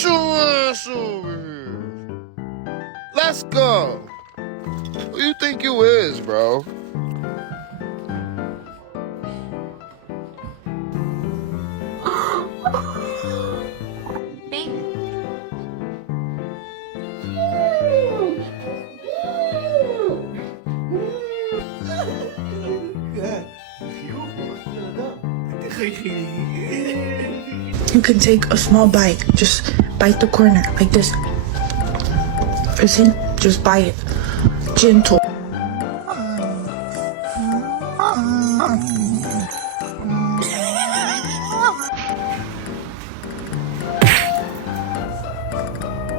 Get your ass over here. Let's go. Who you think you is, bro? You can take a small bite. Just bite the corner like this. You see? Just bite it. Gentle.